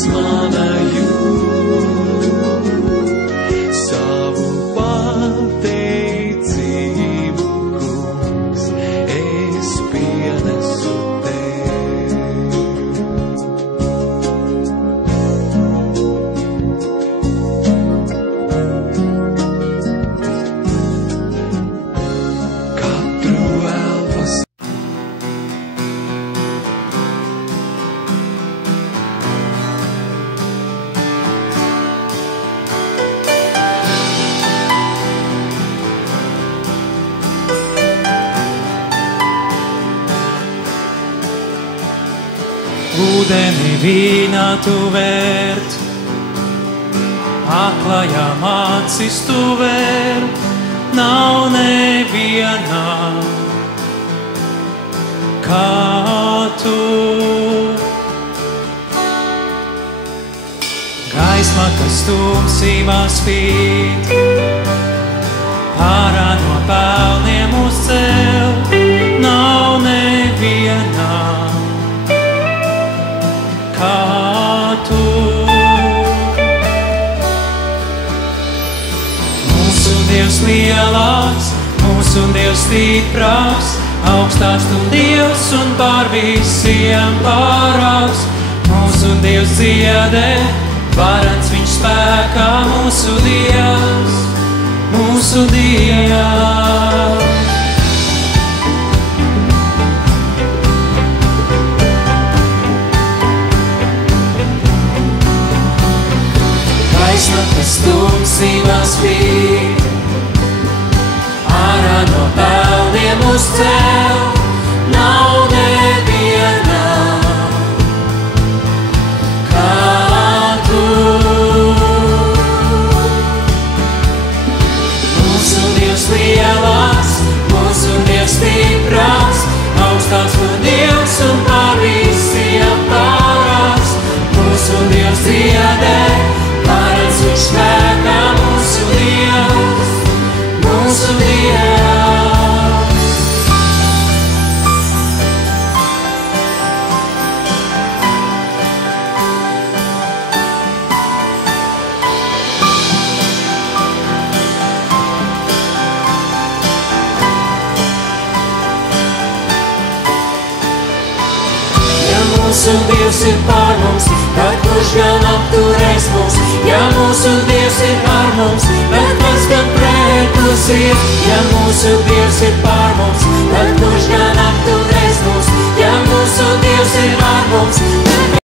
pats mana jūt, savu pateicību, kungs, es pienesu tev. Katru elpas ūdeni vīnā tu vērt, aklajām acis tu vērt, nav nevienā kā tu. Gaisma, kas tumsībā spīd, ārā no pelniem uzcel, nav nevienā kā tu. Mūsu Dievs lielāks, mūsu Dievs stiprāks, augstāks tu Dievs un pār visiem pārāks. Mūsu Dievs dziedē, varens viņš spēkā, mūsu Dievs, mūsu Dievs. Gaisma, kas tumsībā spīd, ārā no pelniem uzcel, nav nevienā kā tu. Mūsu Dievs lielāks, mūsu Dievs stiprāks, augstāks tu Dievs un pār visiem pārāks. Mūsu Dievs dziedē, varens viņš spēkā, mūsu Dievs, mūsu Dievs. Ja mūsu Dievs ir pār mums, tad kurš gan apturēs mūs? Ja mūsu Dievs ir pār mums, tad kas gan pret mums ir? Ja mūsu Dievs ir pār mums, tad kurš gan apturēs?